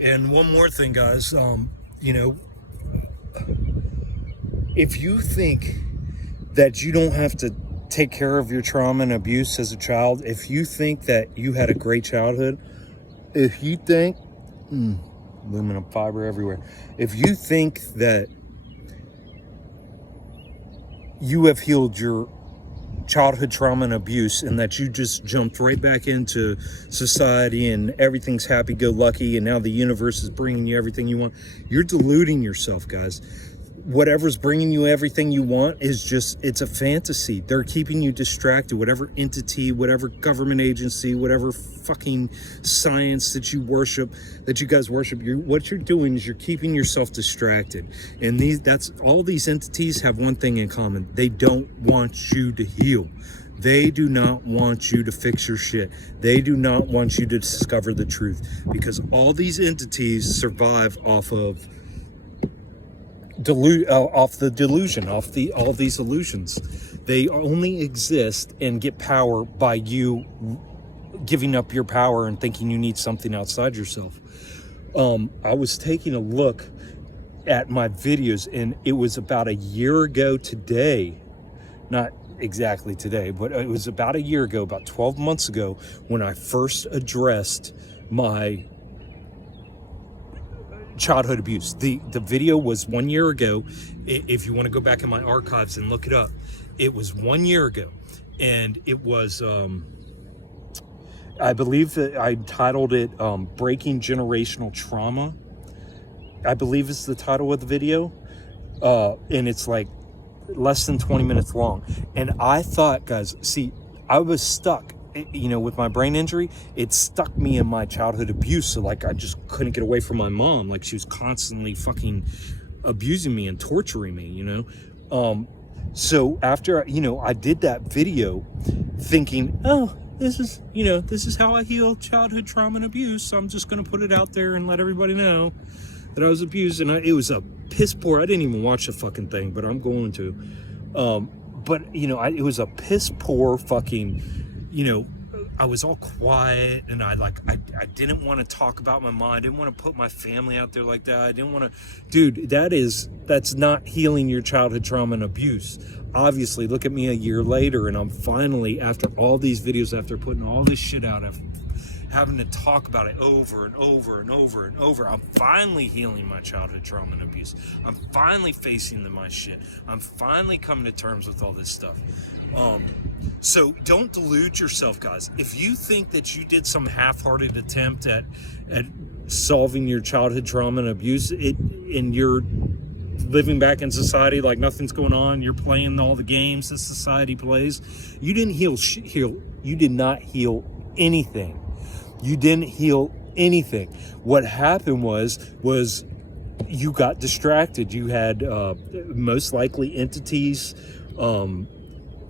And one more thing, guys, if you think that you don't have to take care of your trauma and abuse as a child, if you think that you had a great childhood, if you think, aluminum fiber everywhere, if you think that you have healed your childhood trauma and abuse and that you just jumped right back into society and everything's happy-go-lucky and now the universe is bringing you everything you want, you're deluding yourself, guys. Whatever's bringing you everything you want is just, it's a fantasy. They're keeping you distracted. Whatever entity, whatever government agency, whatever fucking science that you worship, that you guys worship, what you're doing is you're keeping yourself distracted. And all these entities have one thing in common. They don't want you to heal. They do not want you to fix your shit. They do not want you to discover the truth, because all these entities survive off of all these illusions. They only exist and get power by you giving up your power and thinking you need something outside yourself. I was taking a look at my videos, and it was about a year ago today, not exactly today, but it was about a year ago, about 12 months ago, when I first addressed my childhood abuse. The video was 1 year ago. If you want to go back in my archives and look it up, it was 1 year ago, and it was I believe that I titled it Breaking Generational Trauma, I believe is the title of the video, and it's like less than 20 minutes long. And I thought, guys, see, I was stuck, with my brain injury. It stuck me in my childhood abuse. So like, I just couldn't get away from my mom. Like, she was constantly fucking abusing me and torturing me, so after, I did that video thinking, oh, this is how I heal childhood trauma and abuse. So I'm just going to put it out there and let everybody know that I was abused. And it was a piss poor, I didn't even watch the fucking thing, but I'm going to, it was a piss poor fucking, I was all quiet, and I didn't want to talk about my mom. I didn't want to put my family out there like that. I didn't want to, dude, that's not healing your childhood trauma and abuse. Obviously, look at me a year later, and I'm finally, after all these videos, after putting all this shit out, after having to talk about it over and over and over and over, I'm finally healing my childhood trauma and abuse. I'm finally facing my shit. I'm finally coming to terms with all this stuff. So don't delude yourself, guys. If you think that you did some half-hearted attempt at solving your childhood trauma and abuse, and you're living back in society like nothing's going on, you're playing all the games that society plays, you didn't you did not heal anything. You didn't heal anything. What happened was you got distracted. You had most likely entities,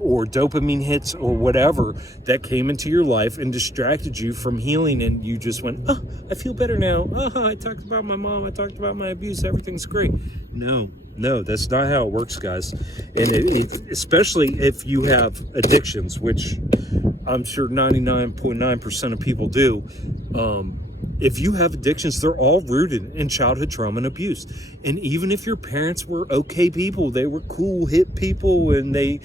or dopamine hits or whatever that came into your life and distracted you from healing, and you just went, oh, I feel better now. Oh, I talked about my mom, I talked about my abuse, everything's great. No, that's not how it works, guys. And especially if you have addictions, which I'm sure 99.9% of people do. If you have addictions, they're all rooted in childhood trauma and abuse. And even if your parents were okay people, they were cool, hip people, and they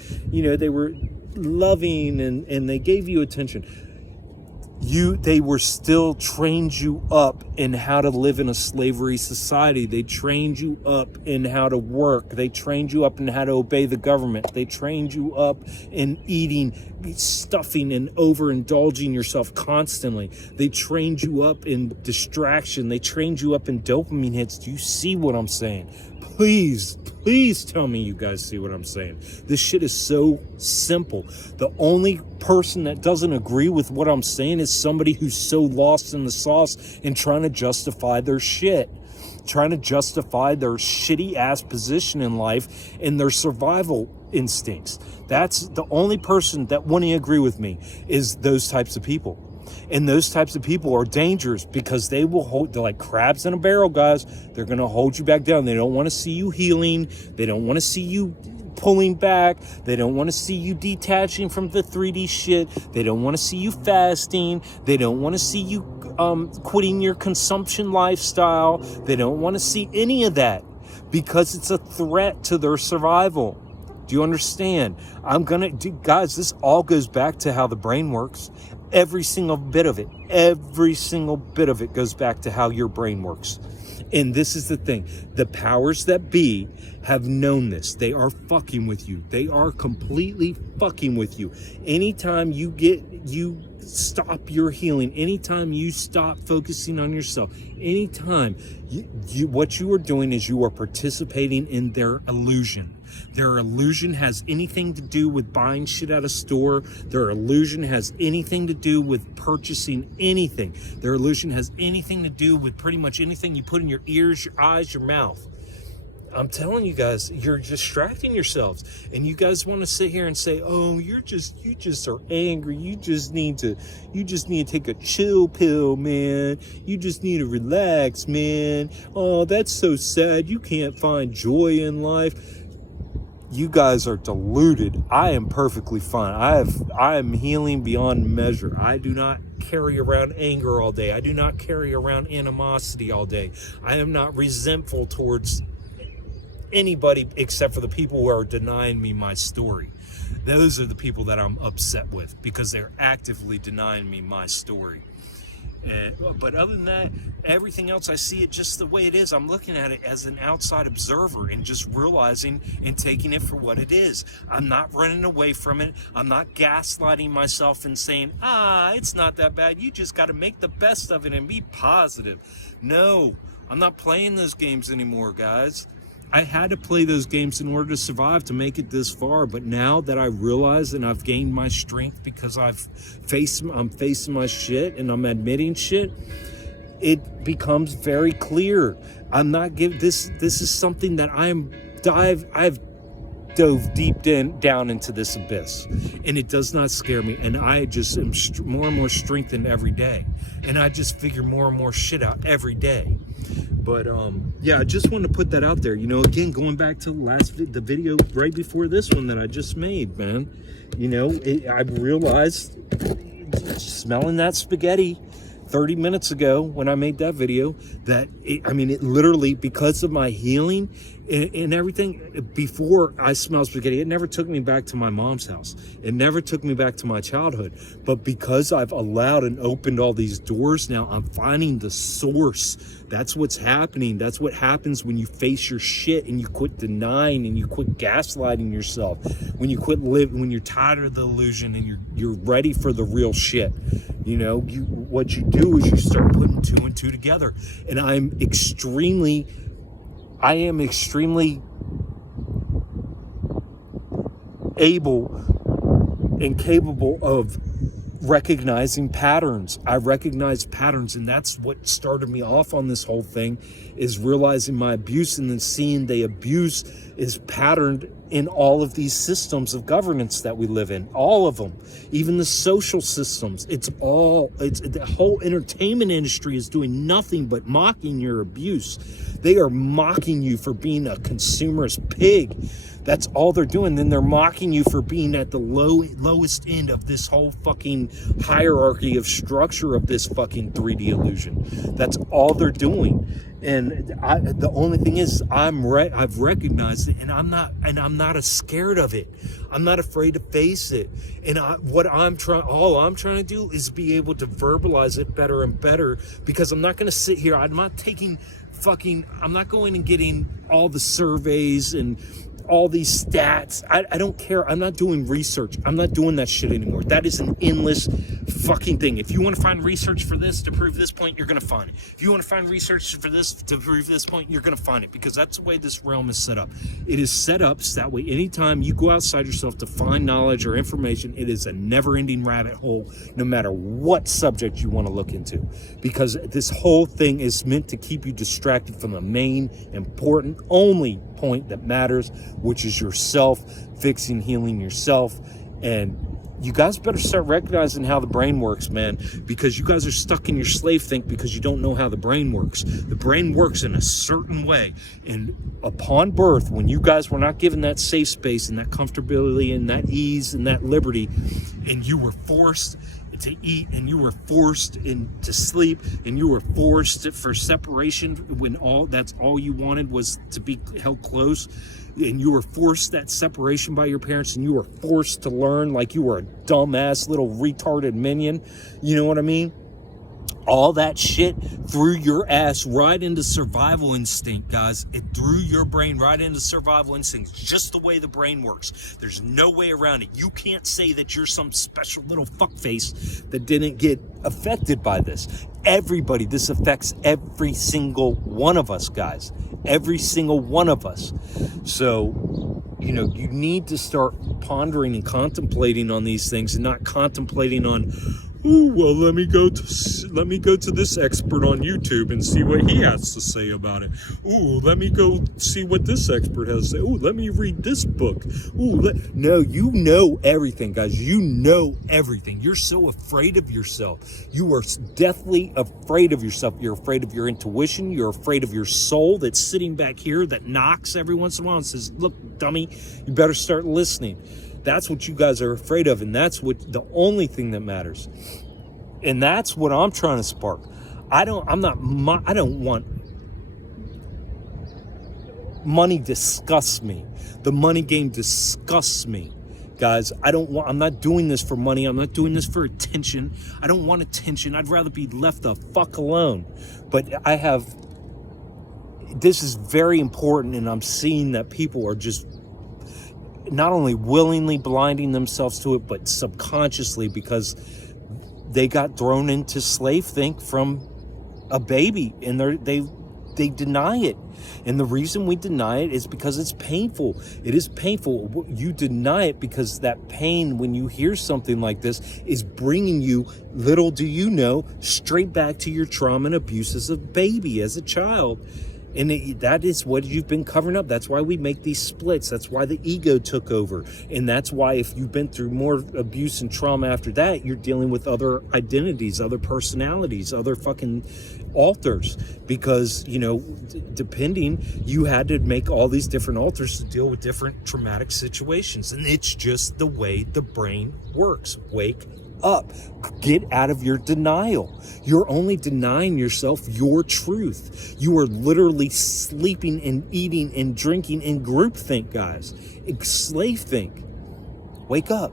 were loving and they gave you attention, they were still trained you up in how to live in a slavery society. They trained you up in how to work. They trained you up in how to obey the government. They trained you up in eating, stuffing, and overindulging yourself constantly. They trained you up in distraction. They trained you up in dopamine hits. Do you see what I'm saying? Please tell me you guys see what I'm saying. This shit is so simple. The only person that doesn't agree with what I'm saying is somebody who's so lost in the sauce and trying to justify their shit, trying to justify their shitty ass position in life and their survival instincts. That's the only person that wouldn't agree with me, is those types of people. And those types of people are dangerous because they're like crabs in a barrel, guys. They're going to hold you back down. They don't want to see you healing. They don't want to see you pulling back. They don't want to see you detaching from the 3D shit. They don't want to see you fasting. They don't want to see you quitting your consumption lifestyle. They don't want to see any of that because it's a threat to their survival. Do you understand? Guys, this all goes back to how the brain works. Every single bit of it goes back to how your brain works. And this is the thing. The powers that be have known this. They are fucking with you. They are completely fucking with you. Anytime you stop your healing, anytime you stop focusing on yourself, anytime what you are doing is you are participating in their illusion. Their illusion has anything to do with buying shit at a store. Their illusion has anything to do with purchasing anything. Their illusion has anything to do with pretty much anything you put in your ears, your eyes, your mouth. I'm telling you guys, you're distracting yourselves, and you guys want to sit here and say, "Oh, you just are angry. You just need to take a chill pill, man. You just need to relax, man. Oh, that's so sad. You can't find joy in life." You guys are deluded. I am perfectly fine. I am healing beyond measure. I do not carry around anger all day. I do not carry around animosity all day. I am not resentful towards anybody except for the people who are denying me my story. Those are the people that I'm upset with because they're actively denying me my story. But other than that, everything else, I see it just the way it is. I'm looking at it as an outside observer and just realizing and taking it for what it is. I'm not running away from it. I'm not gaslighting myself and saying, it's not that bad. You just got to make the best of it and be positive. No, I'm not playing those games anymore, guys. I had to play those games in order to survive, to make it this far. But now that I realize and I've gained my strength because I'm facing my shit and I'm admitting shit, it becomes very clear. I'm not giving this is something that I've dove deep down into this abyss, and it does not scare me. And I just am more and more strengthened every day, and I just figure more and more shit out every day. But yeah, I just wanted to put that out there. You know, again, going back to the video right before this one that I just made, man. You know, I realized smelling that spaghetti 30 minutes ago when I made that video that it literally, because of my healing and everything, before I smelled spaghetti, it never took me back to my mom's house. It never took me back to my childhood. But because I've allowed and opened all these doors now, I'm finding the source. That's what's happening. That's what happens when you face your shit and you quit denying and you quit gaslighting yourself. When you quit living, when you're tired of the illusion and you're ready for the real shit. You know, what you do is you start putting two and two together. And I am extremely able and capable of recognizing patterns. I recognize patterns, and that's what started me off on this whole thing, is realizing my abuse and then seeing the abuse is patterned in all of these systems of governance that we live in, all of them, even the social systems. It's the whole entertainment industry is doing nothing but mocking your abuse. They are mocking you for being a consumerist pig. That's all they're doing. Then they're mocking you for being at the lowest end of this whole fucking hierarchy of structure of this fucking 3D illusion. That's all they're doing. And the only thing is, I've recognized it, and I'm not scared of it. I'm not afraid to face it. And all I'm trying to do is be able to verbalize it better and better, because I'm not going to sit here. I'm not going and getting all the surveys and all these stats. I don't care. I'm not doing research. I'm not doing that shit anymore. That is an endless fucking thing. If you want to find research for this to prove this point, you're going to find it. If you want to find research for this to prove this point, you're going to find it, because that's the way this realm is set up. It is set up so that way anytime you go outside yourself to find knowledge or information, it is a never-ending rabbit hole, no matter what subject you want to look into, because this whole thing is meant to keep you distracted from the main important only point that matters, which is yourself, fixing, healing yourself, and you guys better start recognizing how the brain works, man, because you guys are stuck in your slave think because you don't know how the brain works. The brain works in a certain way. And upon birth, when you guys were not given that safe space and that comfortability and that ease and that liberty, and you were forced to eat, and you were forced to sleep, and you were forced for separation when that's all you wanted was to be held close, and you were forced that separation by your parents, and you were forced to learn like you were a dumbass little retarded minion. You know what I mean? All that shit threw your ass right into survival instinct, guys. It threw your brain right into survival instinct. It's just the way the brain works. There's no way around it. You can't say that you're some special little fuckface that didn't get affected by this. Everybody, this affects every single one of us, guys. Every single one of us. So, you know, you need to start pondering and contemplating on these things and not contemplating on, ooh, well, let me go to this expert on YouTube and see what he has to say about it. Ooh, let me go see what this expert has to say. Ooh, let me read this book. No, you know everything, guys. You know everything. You're so afraid of yourself. You are deathly afraid of yourself. You're afraid of your intuition. You're afraid of your soul that's sitting back here that knocks every once in a while and says, look, dummy, you better start listening. That's what you guys are afraid of, and that's what the only thing that matters. And that's what I'm trying to spark. I don't want money disgusts me. The money game disgusts me. Guys, I'm not doing this for money. I'm not doing this for attention. I don't want attention. I'd rather be left the fuck alone. But this is very important, and I'm seeing that people are just not only willingly blinding themselves to it, but subconsciously, because they got thrown into slave think from a baby, and they deny it. And the reason we deny it is because it's painful. It is painful. You deny it because that pain, when you hear something like this, is bringing you, little do you know, straight back to your trauma and abuse as a baby, as a child. And that is what you've been covering up. That's why we make these splits. That's why the ego took over. And that's why if you've been through more abuse and trauma after that, you're dealing with other identities, other personalities, other fucking alters. Because, you know, depending, you had to make all these different alters to deal with different traumatic situations. And it's just the way the brain works. Wake up. Get out of your denial. You're only denying yourself your truth. You are literally sleeping and eating and drinking in groupthink, guys. Slave think. Wake up.